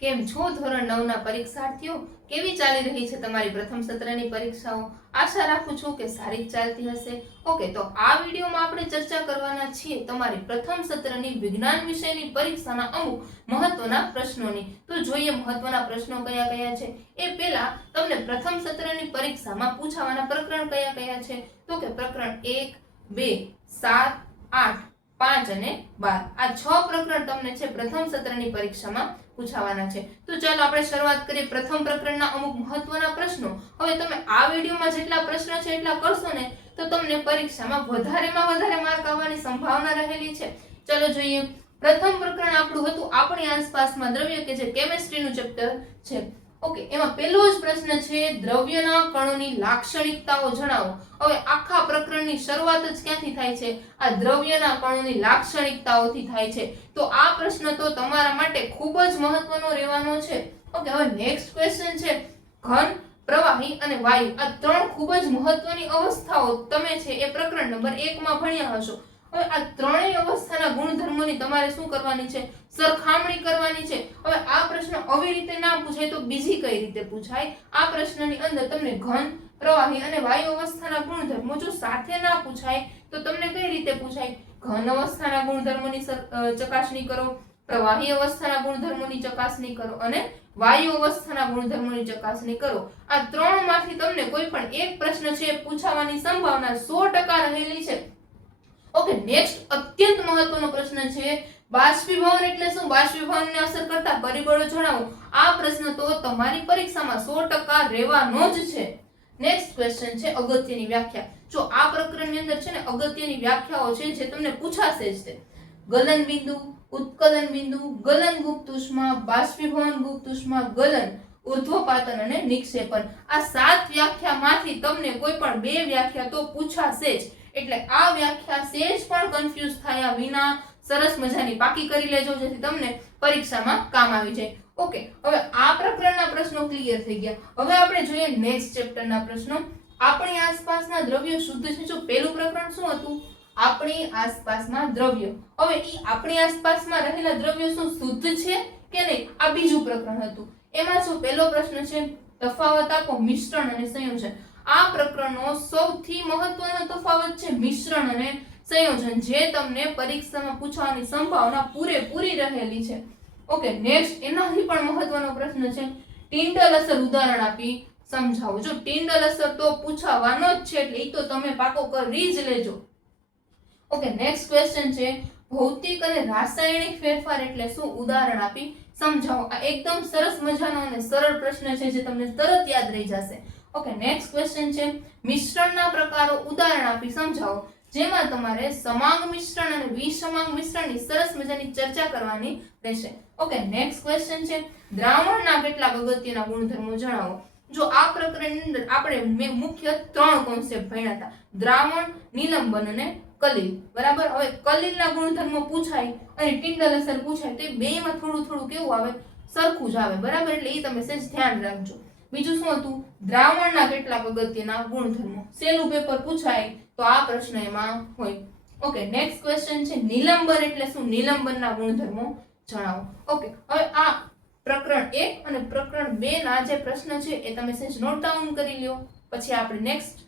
કેમ છો ધોરણ નવના પરીક્ષાર્થીઓ? કેવી ચાલી રહી છે તમારી પ્રથમ સત્રની પરીક્ષાઓ? આશા રાખું છું કે સારી જ ચાલતી હશે. ઓકે, તો આ વિડીયોમાં આપણે ચર્ચા કરવાના છીએ તમારી પ્રથમ સત્રની વિજ્ઞાન વિષયની પરીક્ષાના અમુક મહત્વના પ્રશ્નોની. તો જોઈએ મહત્વના પ્રશ્નો કયા કયા છે? એ પહેલા તમને પ્રથમ સત્રની પરીક્ષામાં પૂછાવાના પ્રકરણ કયા કયા છે? તો કે પ્રકરણ એક, બે, સાત, આઠ. પાંચ અને બાર. આ છ પ્રકરણ તમને છે પ્રથમ સત્રની પરીક્ષામાં પૂછાવાના છે. તો ચાલો આપણે શરૂઆત કરીએ પ્રથમ પ્રકરણના અમુક મહત્વના પ્રશ્નો. હવે તમે આ વિડીયોમાં જેટલા પ્રશ્ન છે એટલા કરશો ને, તો તમને પરીક્ષામાં વધારેમાં વધારે માર્ક આવવાની સંભાવના રહેલી છે. ચલો જોઈએ. પ્રથમ પ્રકરણ આપણું હતું આપણી આસપાસમાં દ્રવ્ય કે જે કેમેસ્ટ્રીનું ચેપ્ટર છે. ઓકે, એમાં પહેલો જ પ્રશ્ન છે, દ્રવ્યના કણોની લાક્ષણિકતાઓ જણાવો. હવે આખા પ્રકરણની શરૂઆત જ ક્યાંથી થાય છે? આ દ્રવ્યના કણોની લાક્ષણિકતાઓથી થાય છે. તો આ પ્રશ્ન તો તમારા માટે ખૂબ જ મહત્વનો રહેવાનો છે. ઓકે, હવે નેક્સ્ટ ક્વેશ્ચન છે, ઘન, પ્રવાહી અને વાયુ. આ ત્રણ ખૂબ જ મહત્વની અવસ્થાઓ તમે છે એ પ્રકરણ નંબર એકમાં ભણ્યા હશો. હવે આ ત્રણેય અવસ્થાના ગુણધર્મોની તમારે શું કરવાની છે? સરખામણી કરવાની છે. હવે આ પ્રશ્ન આવી રીતે ના પૂછાય તો બીજી કઈ રીતે પૂછાય? આ પ્રશ્નની અંદર તમને ઘન, પ્રવાહી અને વાયુ અવસ્થાના ગુણધર્મો જો સાથે ના પૂછાય તો તમને કઈ રીતે પૂછાય? ઘન અવસ્થાના ગુણધર્મોની ચકાસણી કરો, પ્રવાહી અવસ્થાના ગુણધર્મોની ચકાસણી કરો અને વાયુ અવસ્થાના ગુણધર્મોની ચકાસણી કરો. આ ત્રણમાંથી તમને કોઈ પણ એક પ્રશ્ન છે પૂછાવાની સંભાવના સો ટકા રહેલી છે. ઓકે નેક્સ્ટ અત્યંત મહત્વનો પ્રશ્ન છે, બાષ્પીભવન એટલે શું? બાષ્પીભવનને અસર કરતા પરિબળો જણાવો. આ પ્રશ્ન તો તમારી પરીક્ષામાં સો ટકા રહેવાનો જ છે. નેક્સ્ટ ક્વેશ્ચન છે અગત્યની વ્યાખ્યા. જો આ પ્રકરણની અંદર છે ને અગત્યની વ્યાખ્યાઓ છે જે તમને પૂછાશે જ તે. ગલન બિંદુ ઉત્કલન બિંદુ ગલન ગુપ્ત ઉષ્મા, બાષ્પીભવન ગુપ્ત ઉષ્મા, ગલન. ઉર્ધ્વપાતન અને નિક્ષેપણ. આ સાત વ્યાખ્યામાંથી તમને કોઈ પણ બે વ્યાખ્યા તો પૂછાશે જ. એટલે આ વ્યાખ્યા સેજ પણ કન્ફ્યુઝ થયા વિના સરસ મજાની પાકી કરી લેજો, જેથી તમને પરીક્ષામાં કામ આવી જાય. ઓકે હવે આ પ્રકરણના પ્રશ્નો ક્લિયર થઈ ગયા. હવે આપણે જોઈએ નેક્સ્ટ ચેપ્ટરના પ્રશ્નો. આપણી આસપાસના દ્રવ્યો શુદ્ધ છે. જો પહેલું પ્રકરણ શું હતું? આપણી આસપાસમાં દ્રવ્યો. હવે એ આપણી આસપાસમાં રહેલા દ્રવ્યો શું શુદ્ધ છે કે નહીં? આ બીજું પ્રકરણ હતું. એમાં જો પહેલો પ્રશ્ન છે, તફાવત આપો, મિશ્રણ અને સંયોજન. આ પ્રકરણનો સૌથી મહત્વનો તફાવત છે, મિશ્રણ અને સંયોજન, જે તમને પરીક્ષામાં પૂછવાની સંભાવના પૂરેપૂરી રહેલી છે. ઓકે, નેક્સ્ટ, એનાથી પણ મહત્વનો પ્રશ્ન છે ટિન્ડલ અસર ઉદાહરણ આપી સમજાવો. જો ટિન્ડલ અસર તો પૂછાવાનો જ છે, એટલે એ તો તમે પાકો કરી જ લેજો. ઓકે, નેક્સ્ટ ક્વેશ્ચન છે, ભૌતિક અને રાસાયણિક ફેરફાર એટલે શું? ઉદાહરણ આપી સમજાવો. આ એકદમ સરસ મજાનો અને સરળ પ્રશ્ન છે જે તમને તરત યાદ રહી જશે. ઓકે નેક્સ્ટ ક્વેશ્ચન છે. મિશ્રણના પ્રકારો ઉદાહરણ આપી સમજાવો, જેમાં તમારે સમાંગ મિશ્રણ અને વિસમાંગ મિશ્રણની સરસ મજાની ચર્ચા કરવાની રહેશે. ઓકે નેક્સ્ટ ક્વેશ્ચન છે. દ્રાવણના કેટલાક અગત્યના ગુણધર્મો જણાવો. જો આ પ્રકરણની અંદર આપણે મુખ્ય ત્રણ કોન્સેપ્ટ ભણ્યા હતા. દ્રાવણ, નિલંબન અને કલિલ બરાબર? હવે કલિલના ગુણધર્મો પૂછાય અને ટિંડલ અસર પૂછાય તો એ બેમાં થોડું થોડું કેવું આવે? સરખું જ આવે, બરાબર? એટલે એ તમે સેજ ધ્યાન રાખજો. બીજું શું હતું? દ્રાવણના કેટલાક અગત્યના ગુણધર્મો. સેલું પેપર પૂછાય તો આ પ્રશ્ન એમાં હોય. ઓકે નેક્સ્ટ ક્વેશ્ચન છે નિલંબન એટલે શું? નિલંબનના ગુણધર્મો જણાવો. ઓકે હવે આ પ્રકરણ એક અને પ્રકરણ બે ના જે પ્રશ્ન છે એ તમે સેજ નોટ ડાઉન કરી લ્યો. પછી આપણે નેક્સ્ટ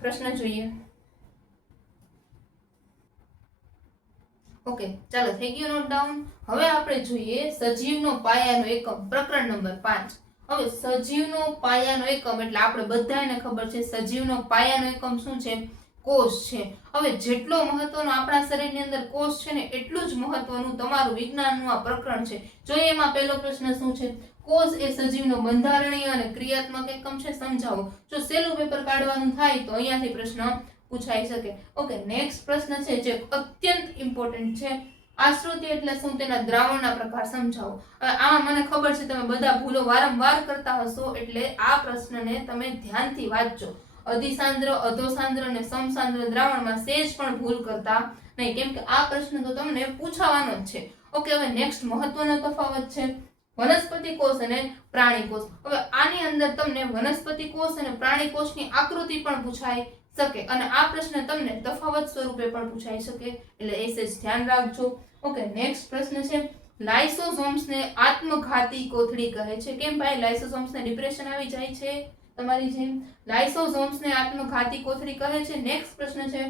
પ્રશ્ન જોઈએ. ઓકે ચાલો થઈ ગયું નોટ ડાઉન હવે આપણે જોઈએ સજીવનો પાયાનો એકમ, પ્રકરણ નંબર પાંચ. હવે સજીવનો પાયાનો એકમ, એટલે આપણે બધાને ખબર છે, સજીવનો પાયાનો એકમ શું છે? કોષ છે. હવે જેટલો મહત્વનો આપણા શરીરની અંદર કોષ છે ને, એટલું જ મહત્વનું તમારું વિજ્ઞાનનું આ પ્રકરણ છે. જોઈએ એમાં પહેલો પ્રશ્ન શું છે? કોષ એ સજીવનો બંધારણીય અને ક્રિયાત્મક એકમ છે, સમજાવો. જો સેલું પેપર કાઢવાનું થાય તો અહીંયાથી પ્રશ્ન પૂછાઈ શકે. ઓકે નેક્સ્ટ પ્રશ્ન છે જે અત્યંત ઇમ્પોર્ટન્ટ છે. આશ્રુતિ એટલે શું તેના દ્રાવણના પ્રકાર સમજાવો. આમાં મને ખબર છે તમે બધા ભૂલો વારંવાર કરતા હશો એટલે આ પ્રશ્નને તમે ધ્યાનથી વાંચજો. અધિસાંદ્ર, અધોસાંદ્ર અને સમસાંદ્ર દ્રાવણમાં સેજ પણ ભૂલ કરતા નહીં. કેમ કે આ પ્રશ્ન તો તમને પૂછાવાનો જ છે. ઓકે હવે નેક્સ્ટ મહત્વનો તફાવત છે. વનસ્પતિ કોષ અને પ્રાણી કોષ. હવે આની અંદર તમને વનસ્પતિ કોષ અને પ્રાણી કોષની આકૃતિ પણ પૂછાઈ શકે અને આ પ્રશ્ન તમને તફાવત સ્વરૂપે પણ પૂછાઈ શકે. એટલે એ સેજ ધ્યાન રાખજો. ઓકે નેક્સ્ટ પ્રશ્ન છે. લાઇસોસોમ્સને આત્મઘાતી કોથળી કહે છે. કેમ ભાઈ? લાઇસોસોમ્સને ડિપ્રેશન આવી જાય છે તમારી જેમ. લાઇસોસોમ્સને આત્મઘાતી કોથળી કહે છે. નેક્સ્ટ પ્રશ્ન છે.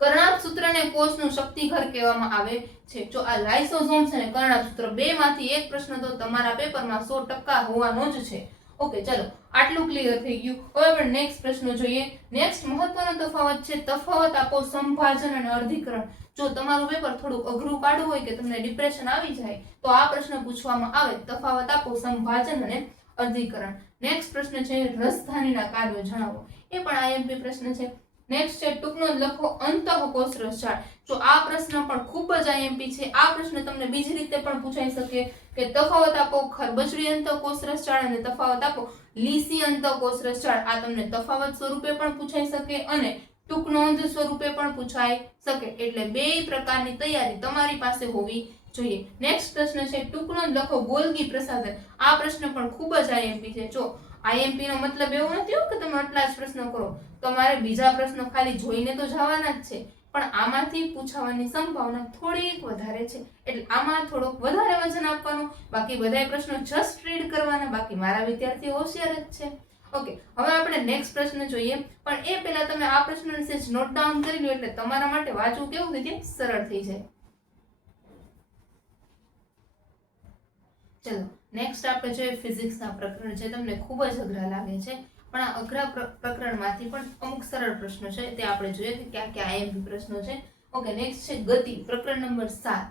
કર્ણાભ સૂત્રને કોષનું શક્તિઘર કહેવામાં આવે છે. જો આ લાઇસોસોમ્સ અને કર્ણાભ સૂત્ર બે માંથી એક પ્રશ્ન તો તમારા પેપરમાં સો ટકા હોવાનો જ છે. ઓકે, ચલો, આટલું ક્લિયર થઈ ગયું. હવે આપણે નેક્સ્ટ પ્રશ્ન જોઈએ. નેક્સ્ટ મહત્વનો તફાવત છે તફાવત આપો સંભાજન અને અર્ધીકરણ. જો તમારું પેપર થોડું અઘરું કાઢવું હોય કે તમને ડિપ્રેશન આવી જાય, તો આ પ્રશ્ન પૂછવામાં આવે. તફાવત આપો સંભાજન અને અર્ધીકરણ. નેક્સ્ટ પ્રશ્ન છે રસધાનીના કાર્યો જણાવો. એ પણ આઈએમપી પ્રશ્ન છે. નેક્સ્ટ છે, ટૂંકનો લખો અંતઃકોષ રસાળ. જો આ પ્રશ્ન પણ ખૂબ જ આઈએમપી છે. આ પ્રશ્ન તમને બીજી રીતે પણ પૂછાઈ શકે કે તફાવત આપો, ખરબચડી અંતઃકોષ રસાળ અને તફાવત આપો. લીસી અંતઃકોષ રસાળ, આ તમને તફાવત સ્વરૂપે પણ પૂછાઈ શકે અને ટૂંક નોંધ સ્વરૂપે પણ પૂછાઈ શકે. એટલે બે પ્રકારની તૈયારી તમારી પાસે હોવી જોઈએ. નેક્સ્ટ પ્રશ્ન છે ટૂંક નોંધ લખો ગોલગી પ્રસાધન. આ પ્રશ્ન પણ ખૂબ જ આઈએમપી છે. જો આઈએમપી નો મતલબ એવો નથી કે તમે આટલા જ પ્રશ્નો કરો. તમારે બીજા પ્રશ્નો ખાલી જોઈને તો જવાના જ છે. પણ આમાંથી પૂછાવાની સંભાવના થોડીક વધારે છે. એટલે આમાં થોડોક વધારે વજન આપવાનું. બાકી બધા પ્રશ્નો જસ્ટ રીડ કરવાના. બાકી મારા વિદ્યાર્થીઓ હોશિયાર જ છે. ઓકે હવે આપણે નેક્સ્ટ પ્રશ્ન જોઈએ. પણ એ પહેલા તમે આ પ્રશ્ન વિશે જ નોટ ડાઉન કરી લો એટલે તમારા માટે વાંચવું કેવું થઈ જાય? સરળ થઈ જાય. ચલો નેક્સ્ટ આપણે જોઈએ ફિઝિક્સના પ્રકરણ જે તમને ખૂબ જ અઘરા લાગે છે. પણ આ અઘરા પ્રકરણમાંથી પણ અમુક સરળ પ્રશ્નો છે. તે આપણે જોઈએ કે ક્યાં ક્યાં આઈએમપી પ્રશ્નો છે. ઓકે નેક્સ્ટ છે ગતિ, પ્રકરણ નંબર સાત.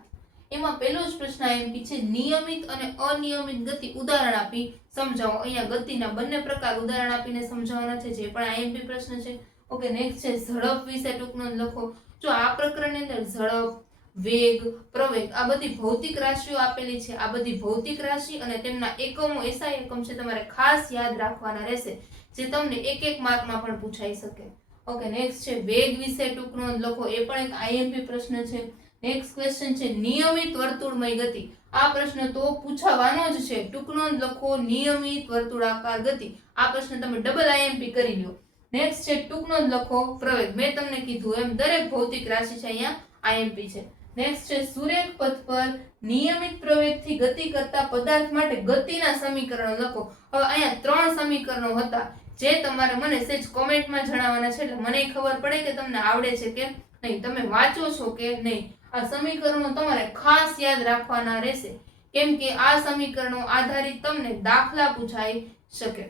એમાં પહેલો જ પ્રશ્ન આઈએમપી છે, નિયમિત અને અનિયમિત ગતિ ઉદાહરણ આપી સમજાવો. અહીંયા ગતિના બંને પ્રકાર ઉદાહરણ આપીને સમજાવવાના છે, જે પણ આઈએમપી પ્રશ્ન છે. ઓકે નેક્સ્ટ છે ઝડપ વિશે ટૂંકનો લખો. જો આ પ્રકરણની અંદર ઝડપ વેગ, પ્રવેગ આ બધી ભૌતિક રાશિઓ આપેલી છે. આ બધી ભૌતિક રાશિ અને તેમના એકમો, એસઆઈ એકમ છે, તમારે ખાસ યાદ રાખવાના રહેશે, જે તમને એક એક માર્કમાં પણ પૂછાઈ શકે. ઓકે નેક્સ્ટ છે વેગ વિશે ટૂંક નોંધ લખો. એ પણ એક આઈએમપી પ્રશ્ન છે. નેક્સ્ટ ક્વેશ્ચન છે નિયમિત વર્તુળમય ગતિ. આ પ્રશ્ન તો પૂછાવાનો જ છે. ટૂંક નોંધ લખો નિયમિત વર્તુળાકાર ગતિ. આ પ્રશ્ન તમે ડબલ આઈએમપી કરી લ્યો. નેક્સ્ટ છે ટૂંક નોંધ લખો પ્રવેગ. મેં તમને કીધું એમ દરેક ભૌતિક રાશિ છે અહીંયા આઈએમપી છે. નેક્સ્ટ છે, સુરેખ પથ પર નિયમિત પ્રવેગથી ગતિ કરતા પદાર્થ માટે ગતિના સમીકરણો લખો. હવે અહીંયા ત્રણ સમીકરણો હતા, જે તમારે મને સેજ કોમેન્ટમાં જણાવવાના છે, એટલે મને ખબર પડે કે તમને આવડે છે કે નહીં. તમે વાંચો છો કે નહીં, આ સમીકરણો તમારે ખાસ યાદ રાખવાના રહેશે, કેમ કે આ સમીકરણો આધારિત તમને દાખલા પૂછાઈ શકે.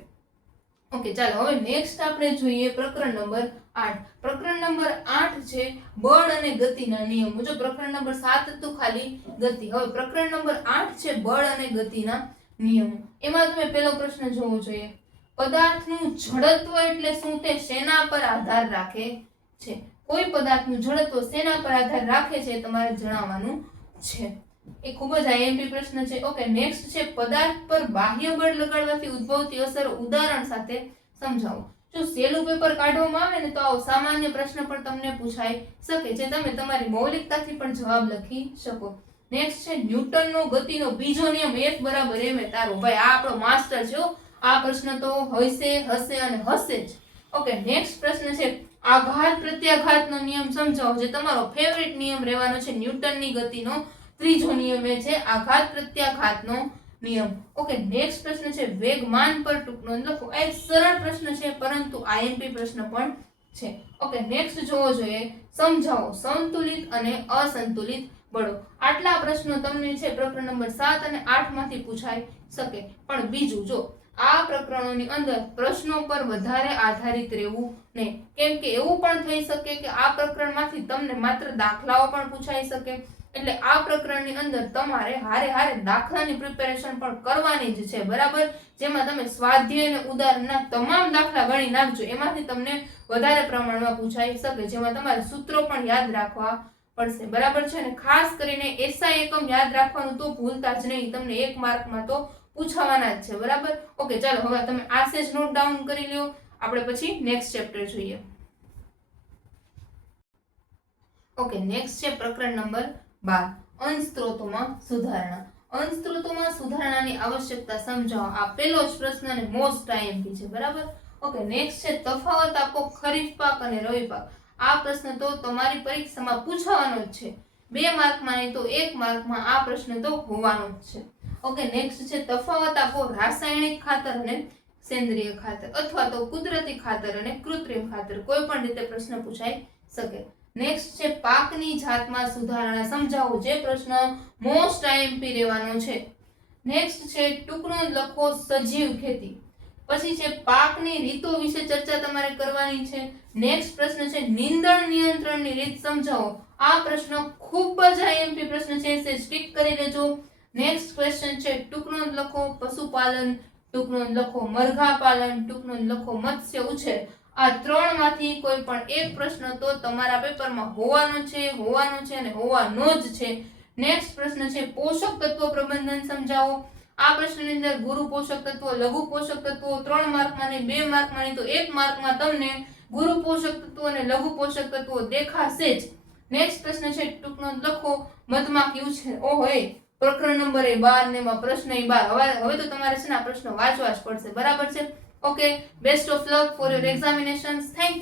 ઓકે ચાલો, હવે નેક્સ્ટ આપણે જોઈએ પ્રકરણ નંબર આઠ. પ્રકરણ નંબર આઠ છે બળ અને ગતિના નિયમો. જો પ્રકરણ નંબર સાત હતું ખાલી ગતિ, હવે પ્રકરણ નંબર આઠ છે બળ અને ગતિના નિયમો. એમાં તમે પહેલો પ્રશ્ન જોવો જોઈએ. પદાર્થનું જડત્વ એટલે શું તે શેના પર આધાર રાખે છે? કોઈ પદાર્થનું જડત્વ શેના પર આધાર રાખે છે તમારે જણાવવાનું છે. એ ખૂબ જ આઈએમપી પ્રશ્ન છે. ઓકે નેક્સ્ટ છે પદાર્થ પર બાહ્ય બળ લગાડવાથી ઉદ્ભવતી અસર ઉદાહરણ સાથે સમજાવો. જો સેલું પેપર કાઢવામાં આવે ને તો આવો સામાન્ય પ્રશ્ન પણ તમને પૂછાઈ શકે જે તમે તમારી મૌલિકતાથી પણ જવાબ લખી શકો. નેક્સ્ટ છે ન્યૂટનનો ગતિનો બીજો નિયમ F બરાબર m તારો. ભાઈ, આ આપણો માસ્ટર છે આ પ્રશ્ન તો હશે હશે અને હશે જ. ઓકે નેક્સ્ટ પ્રશ્ન છે આઘાત પ્રત્યાઘાતનો નિયમ સમજાવો. જે તમારો ફેવરિટ નિયમ રહેવાનો છે ન્યૂટનની ગતિનો ત્રીજો નિયમ એ છે આઘાત પ્રત્યાઘાતનો નિયમ. ઓકે નેક્સ્ટ પ્રશ્ન છે વેગમાન પર ટૂંકનો. લખો આ એક સરળ પ્રશ્ન છે, પરંતુ આઈએમપી પ્રશ્ન પણ છે. ઓકે નેક્સ્ટ જોવો જોઈએ. સમજાવો. સંતુલિત અને અસંતુલિત બળો. આટલા પ્રશ્નો તમને છે પ્રકરણ નંબર સાત અને આઠમાંથી પૂછાઈ શકે. પણ બીજું જો, આ પ્રકરણોની અંદર પ્રશ્નો પર વધારે આધારિત રહેવું નહીં. કેમ કે એવું પણ થઈ શકે કે આ પ્રકરણમાંથી તમને માત્ર દાખલાઓ પણ પૂછાઈ શકે. એટલે આ પ્રકરણની અંદર તમારે હારે હારે દાખલાની પ્રિપેરેશન પણ કરવાની જ છે, બરાબર? જેમાં તમે સ્વાધ્યાય અને ઉદાહરણના તમામ દાખલા ગણી નાખજો. એમાંથી તમને વધારે પ્રમાણમાં પૂછાઈ શકે, જેમાં તમારે સૂત્રો પણ યાદ રાખવા પડશે, બરાબર છે? ને ખાસ કરીને એસઆઈ એકમ યાદ રાખવાનું તો ભૂલતા જ નહીં, તમને એક માર્કમાં તો પૂછાવાના જ છે, બરાબર? ઓકે, ચાલો, હવે તમે આ સેજ નોટ ડાઉન કરી લ્યો. આપણે પછી નેક્સ્ટ ચેપ્ટર જોઈએ. ઓકે નેક્સ્ટ છે પ્રકરણ નંબર બાર સ્ત્રોતોમાં સુધારણા. અંશ સ્ત્રોતોમાં સુધારણાની આવશ્યકતા સમજાવો આ પહેલો જ પ્રશ્ન અને મોસ્ટ આઈએમપી છે, બરાબર? ઓકે નેક્સ્ટ છે તફાવત આપો, ખરીફ પાક અને રવિ પાક. આ પ્રશ્ન તો તમારી પરીક્ષામાં પૂછવાનો જ છે. બે માર્કમાં નહીં તો એક માર્કમાં આ પ્રશ્ન તો હોવાનો જ છે. ઓકે નેક્સ્ટ છે તફાવત આપો, રાસાયણિક ખાતર અને સેન્દ્રિય ખાતર અથવા તો કુદરતી ખાતર અને કૃત્રિમ ખાતર. કોઈ પણ રીતે પ્રશ્ન પૂછાઈ શકે. નેક્સ્ટ છે, પાકની જાતમાં સુધારણા. સમજાવો જે પ્રશ્ન? મોસ્ટ આઈએમપી રહેવાનો છે. નેક્સ્ટ છે, ટૂંકનો લખો સજીવ ખેતી. પછી છે, પાકની રીતો વિશે ચર્ચા તમારે કરવાની છે. નેક્સ્ટ પ્રશ્ન છે, નિંદણ નિયંત્રણની રીત સમજાવો. આ પ્રશ્ન ખૂબ જ આઈએમપી પ્રશ્ન છે તે સ્ટીક કરી લેજો. નેક્સ્ટ ક્વેશ્ચન છે, ટૂંકનો લખો પશુપાલન, ટૂંકનો લખો મરઘા પાલન ટૂંકનો લખો મત્સ્ય ઉછેર. આ ત્રણમાંથી કોઈ પણ એક પ્રશ્ન તો તમારા પેપરમાં હોવાનો છે હોવાનો છે અને હોવાનો જ છે. નેક્સ્ટ પ્રશ્ન છે, પોષક તત્વ પ્રબંધન સમજાવો. આ પ્રશ્નની અંદર ગુરુ પોષક તત્વો, લઘુ પોષક તત્વો, ત્રણ માર્કમાં નહીં બે માર્કમાં નહીં તો એક માર્કમાં તમને ગુરુ પોષક તત્વો અને લઘુ પોષક તત્વો દેખાશે જ. નેક્સ્ટ પ્રશ્ન છે ટૂંકનો લખો. મધમાં કયું છે ઓહો, એ પ્રકરણ નંબર એ બાર ને એમાં પ્રશ્ન એ બાર. હવે હવે તો તમારે છે ને પ્રશ્ન વાંચવા જ પડશે. બરાબર છે? Okay, best of luck for your mm. examinations. Thank you.